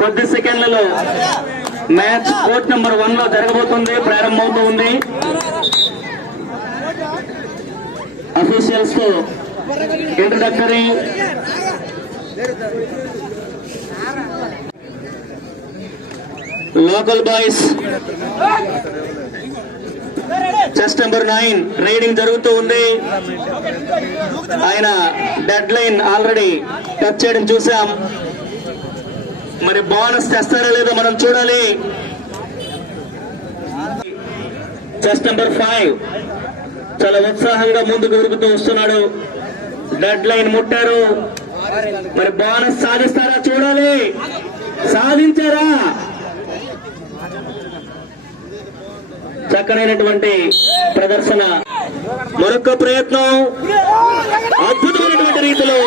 కొద్ది సెకండ్లలో match court number వన్లో జరగబోతుంది ప్రారంభమవుతూ ఉంది అఫీషియల్స్తో introductory local boys. Chest number nine raiding జరుగుతూ ఉంది. ఆయన డెడ్ లైన్ ఆల్రెడీ టచ్ చేయడం చూసాం. మరి బోనస్ తెస్తారా లేదో మనం చూడాలి. చెస్ట్ నెంబర్ ఫైవ్ చాలా ఉత్సాహంగా ముందుకు ఉరుకుతూ వస్తున్నాడు. డెడ్ లైన్ ముట్టారు. మరి బోనస్ సాధిస్తారా చూడాలి. సాధించారా? చక్కనైనటువంటి ప్రదర్శన. మరొక ప్రయత్నం. అద్భుతమైనటువంటి రీతిలో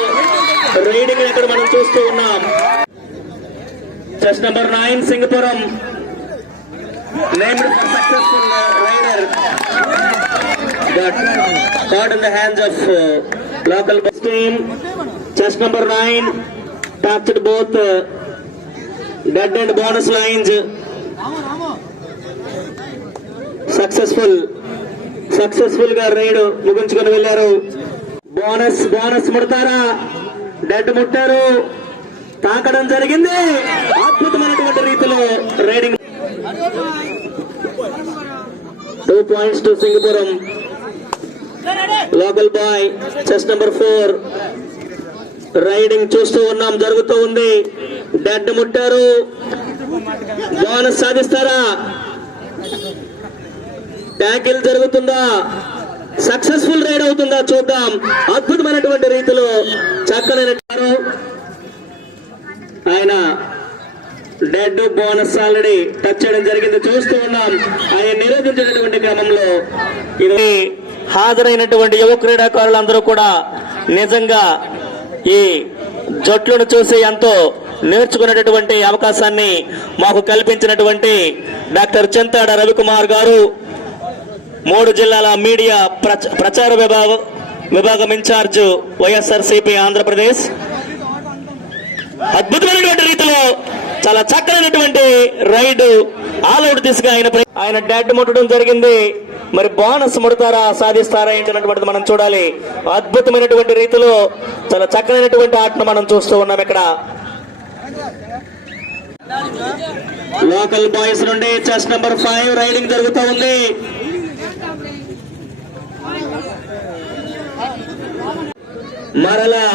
రైడింగ్ ఇక్కడ మనం చూస్తూ ఉన్నాం. Chest number nine Singapuram named for successful uh, rider got caught in the hands of uh, local bus team. Chess number nine touched both uh, dead and bonus lines. Successful సక్సెస్ఫుల్గా ride ముగించుకొని వెళ్ళారు bonus bonus ముడతారా dead ముట్టారు తాకడం జరిగింది. అద్భుతమైనటువంటి రీతిలో raiding. Two points to Singapuram local boy chest number four raiding చూస్తూ ఉన్నాం జరుగుతూ ఉంది. డెడ్ ముట్టారు. బోనస్ సాధిస్తారా? ట్యాకిల్ జరుగుతుందా? సక్సెస్ఫుల్ రైడ్ అవుతుందా చూద్దాం. అద్భుతమైనటువంటి రీతిలో చక్కనైన ఆయన డెడ్ బోనస్ ఆల్రెడీ టచ్ చేయడం జరిగింది. చూస్తూ ఉన్నాం. ఆయన నిరోధించినటువంటి క్రమంలో ఇది హాజరైనటువంటి యువ క్రీడాకారులందరూ కూడా నిజంగా ఈ జట్లను చూసి ఎంతో నేర్చుకునేటటువంటి అవకాశాన్ని మాకు కల్పించినటువంటి డాక్టర్ చింతాడ రవికుమార్ గారు మూడు జిల్లాల మీడియా ప్రచ- ప్రచార విభాగం విభాగం ఇన్ఛార్జ్ వైఎస్ఆర్ సిపి ఆంధ్రప్రదేశ్. అద్భుతమైనటువంటి రీతిలో చాలా చక్కనైనటువంటి రైడ్ ఆల్అౌట్ అవుట్ దిశగా ఆయన ఆయన డాడ్ ముట్టడం జరిగింది. మరి బోనస్ ముడతారా సాధిస్తారా ఏంటన్నటువంటిది మనం చూడాలి. అద్భుతమైనటువంటి రీతిలో చాలా చక్కనైనటువంటి ఆటను మనం చూస్తూ ఉన్నాం ఇక్కడ. లోకల్ బాయ్స్ నుండి చెస్ నెంబర్ ఫైవ్ రైడింగ్ జరుగుతూ ఉంది. మరలా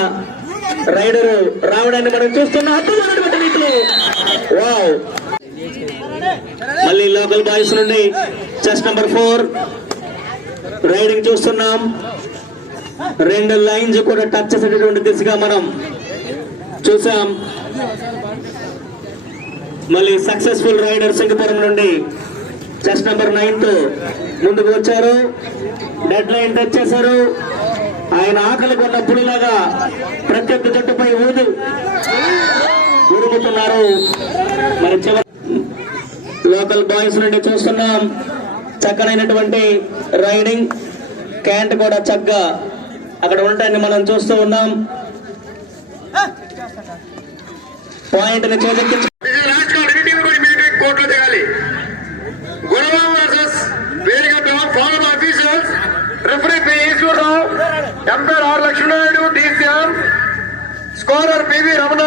రైడర్ రావడాన్ని మనం చూస్తున్న అద్భుతమైనటువంటి రీతిలో వావ్. మళ్ళీ లోకల్ బాయ్స్ నుండి చెస్ నెంబర్ ఫోర్. రైడింగ్ చూస్తున్నాం. రెండు లైన్స్ కూడా టచ్ చేసేటటువంటి దిశగా మనం చూసాం. మళ్ళీ సక్సెస్ఫుల్ రైడర్ సింగపురం నుండి చెస్ నెంబర్ నైన్తో ముందుకు వచ్చారు. డెడ్ లైన్ టచ్ చేశారు. ఆయన ఆకలి కొన్న పులిలాగా ప్రత్యర్థి జట్టుపై ఊదు ఊరుకుతున్నారు మరి చివరి లోకల్ బాయ్స్ నుండి చూస్తున్నాం. చక్కనైనటువంటి రైడింగ్ క్యాంట్ కూడా చక్కగా అక్కడ ఉండటాన్ని మనం చూస్తూ ఉన్నాం. పాయింట్ని చేజెక్కించు ఇది లాస్ట్ కార్డ్ ఎన్ని టీంలు కూడా ఇమీడియట్ కోర్టులో దిగాలి గురువారం versus Verugadda former officers referee P Eswararao umpire R Lakshminaidu D Shyam scorer PV Ramana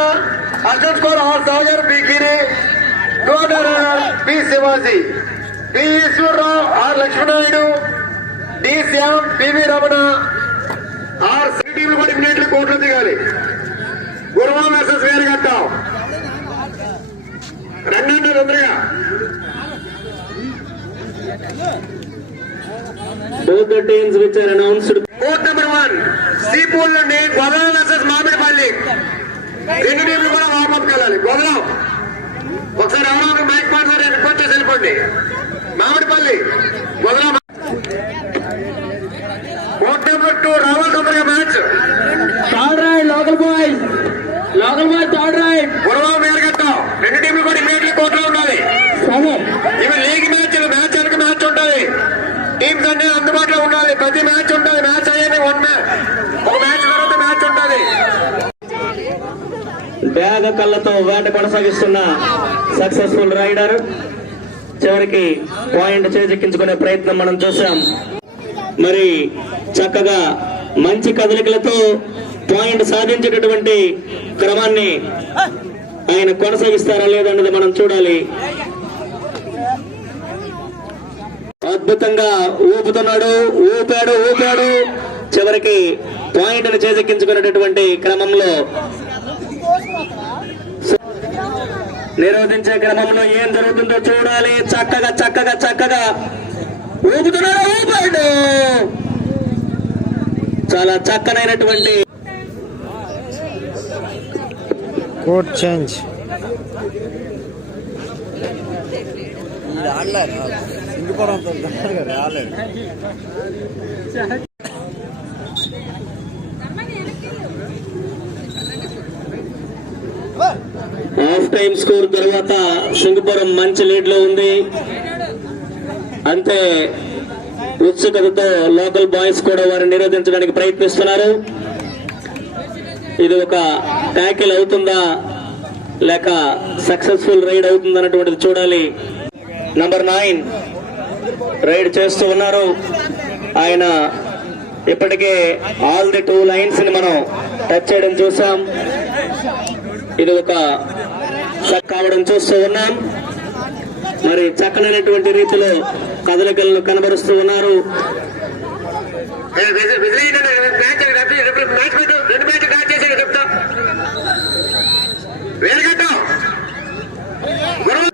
assistant scorer R Sagar P Giri coordinator P Shivaji. P Eswararao R Lakshminaidu. D Shyam PV Ramana. R సిటీలు కూడా immediate కోర్టులో దిగాలి. గురువారం versus వేరుగడ్డ రెండంటే తొందరగా. both the teams which are announced court number one సీపూల్ నుండి Godalam versus Mamidipalli. రెండు టీంలు కూడా వార్మప్ వెళ్ళాలి. గొదలం ఒకసారి ఎవరో ఒక మైక్ మాట్లాడి రిపోర్ట్ చేసి వెళ్ళిపోండి. Mamidipalli. Godalam court number two రావాలి తొందరగా match third raid local boys local boys third raid గురవా మేరగట్టం రెండు టీంలు కూడా ఇమీడియట్లీ కోర్టులో ఉండాలి సెవెన్ ఇవి లీగ్ మ్యాచ్ మ్యాచ్ వెనక మ్యాచ్ ఉంటుంది టీమ్స్ అన్ని అందుబాటులో ఉండాలి ప్రతి మ్యాచ్ ఉంటుంది మ్యాచ్ అయ్యేది వన్ మ్యాచ్ ఒక మ్యాచ్ తర్వాత మ్యాచ్ ఉంటుంది బ్యాగ్ కళ్ళతో వేట కొనసాగిస్తున్న సక్సెస్ఫుల్ రైడర్. చివరికి పాయింట్ చేజెక్కించుకునే ప్రయత్నం మనం చూసాం మరి చక్కగా మంచి కదలికలతో పాయింట్ సాధించేటటువంటి క్రమాన్ని ఆయన కొనసాగిస్తారా లేదన్నది మనం చూడాలి. అద్భుతంగా ఊపుతున్నాడు ఊపాడు ఊపాడు. చివరికి పాయింట్ని చేజెక్కించుకునేటటువంటి క్రమంలో నిరోధించే క్రమంలో ఏం జరుగుతుందో చూడాలి. చక్కగా చక్కగా చక్కగా. ఊపుతున్నాడు ఊపాడు. చాలా చక్కనైనటువంటి చేంజ్. కదా హాఫ్ టైం స్కోర్ తర్వాత సింగపురం మంచి లీడ్లో ఉంది. అంతే ఉత్సుకతతో లోకల్ బాయ్స్ కూడా వారిని నిరోధించడానికి ప్రయత్నిస్తున్నారు. ఇది ఒక ట్యాకిల్ అవుతుందా లేక సక్సెస్ఫుల్ రైడ్ అవుతుందా అన్నటువంటిది చూడాలి. నంబర్ నైన్ రైడ్ చేస్తూ ఉన్నారు. ఆయన ఇప్పటికే ఆల్ ది టూ లైన్స్ని మనం టచ్ చేయడం చూసాం. ఇది ఒక కావడం చూస్తూ ఉన్నాం. మరి చక్కనైనటువంటి రీతిలో కదలికలను కనబరుస్తూ ఉన్నారు.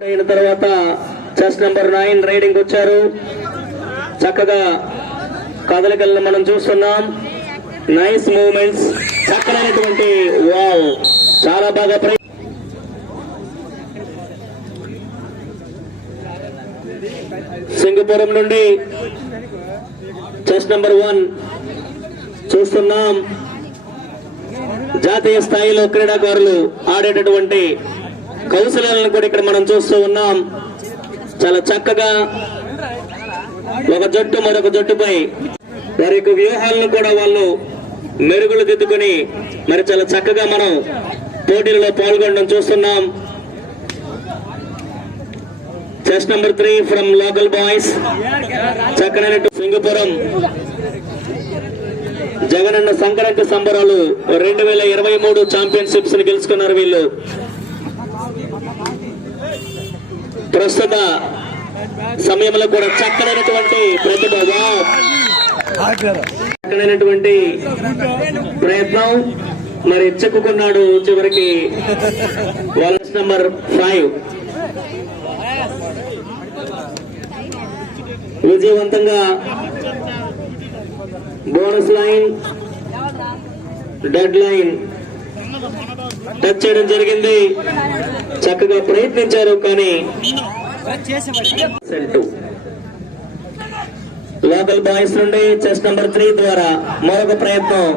అయిన తర్వాత చెస్ నెంబర్ నైన్ రైడింగ్ వచ్చారు. చక్కగా కదలికలను మనం చూస్తున్నాం. Nice moments. చక్కనైనటువంటి వావ్. చాలా బాగా ప్రయ- నుండి చెస్ నెంబర్ వన్ చూస్తున్నాం. జాతీయ స్థాయిలో క్రీడాకారులు ఆడేటటువంటి కౌశలాలను కూడా ఇక్కడ మనం చూస్తూ ఉన్నాం. చాలా చక్కగా ఒక జట్టు మరొక జట్టుపై వారి యొక్క వ్యూహాలను కూడా వాళ్ళు మెరుగులు దిద్దుకొని మరి చాలా చక్కగా మనం పోటీలలో పాల్గొనడం చూస్తున్నాం. Chest number three from local boys చక్కనైన సింగపురం జగనన్న సంక్రాంతి సంబరాలు రెండు వేల ఇరవై మూడు ఛాంపియన్షిప్స్ని గెలుచుకున్నారు వీళ్ళు. ప్రస్తుత సమయంలో కూడా చక్కనైనటువంటి ప్రతిభ చక్కనైనటువంటి ప్రయత్నం మరి చెక్కుకున్నాడు చివరికి. వాలెన్స్ నంబర్ ఫైవ్ విజయవంతంగా bonus line dead line touch చేయడం జరిగింది చక్కగా ప్రయత్నించారు కానీ లోకల్ బాయ్స్ నుండి చెస్ నంబర్ త్రీ ద్వారా మరొక ప్రయత్నం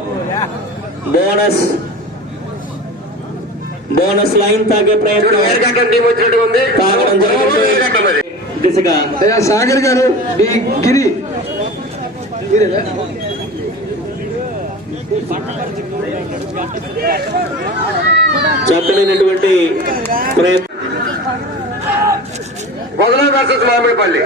బోనస్ బోనస్ లైన్ తాగే ప్రయత్నం తాగడం జరిగింది దిశగా సాగర్ గారు మీ గిరి? చక్కనైనటువంటి ప్రయత్నం. మొదల versus Mamidipalli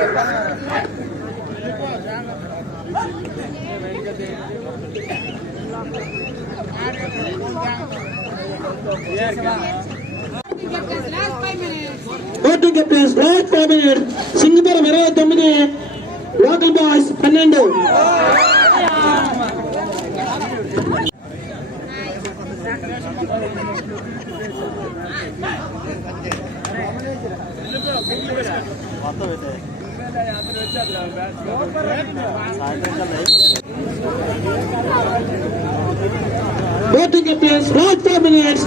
voting place last five minutes. Singapuram ఇరవై తొమ్మిది లోకల్ బాయ్స్ పన్నెండు. Voting place last five minutes.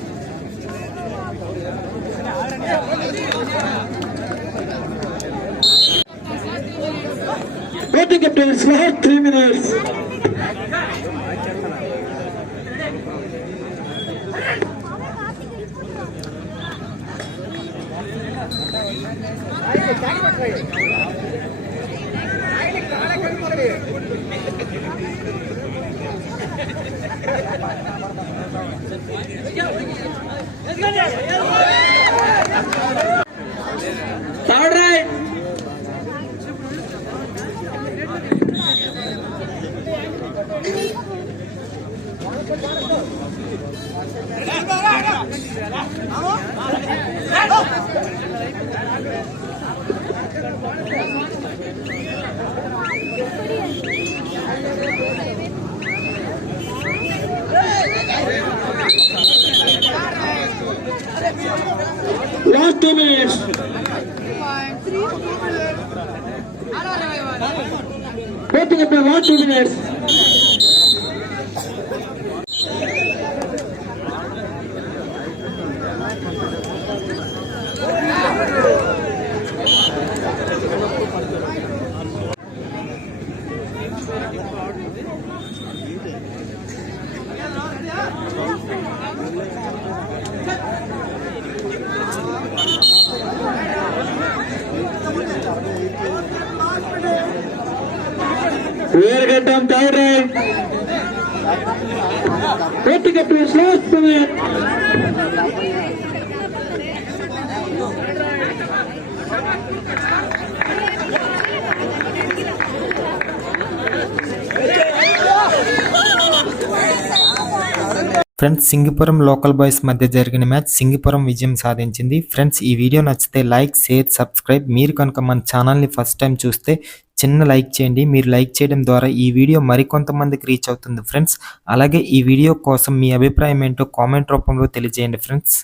Batting captain, slot 3 minutes. Last two minutes. Waiting up the last two minutes. వేరగడ్డం తాడే పెట్టుకట్టు శ్లోస్తున్నాయి ఫ్రెండ్స్ సింగిపురం లోకల్ బాయ్స్ మధ్య జరిగిన match సింగిపురం విజయం సాధించింది. ఫ్రెండ్స్ ఈ వీడియో నచ్చితే లైక్ షేర్ సబ్స్క్రైబ్ మీరు కనుక మన ఛానల్ని ఫస్ట్ టైం చూస్తే చిన్న లైక్ చేయండి. మీరు లైక్ చేయడం ద్వారా ఈ వీడియో మరికొంతమందికి రీచ్ అవుతుంది. ఫ్రెండ్స్ అలాగే ఈ వీడియో కోసం మీ అభిప్రాయం ఏంటో కామెంట్ రూపంలో తెలియజేయండి. ఫ్రెండ్స్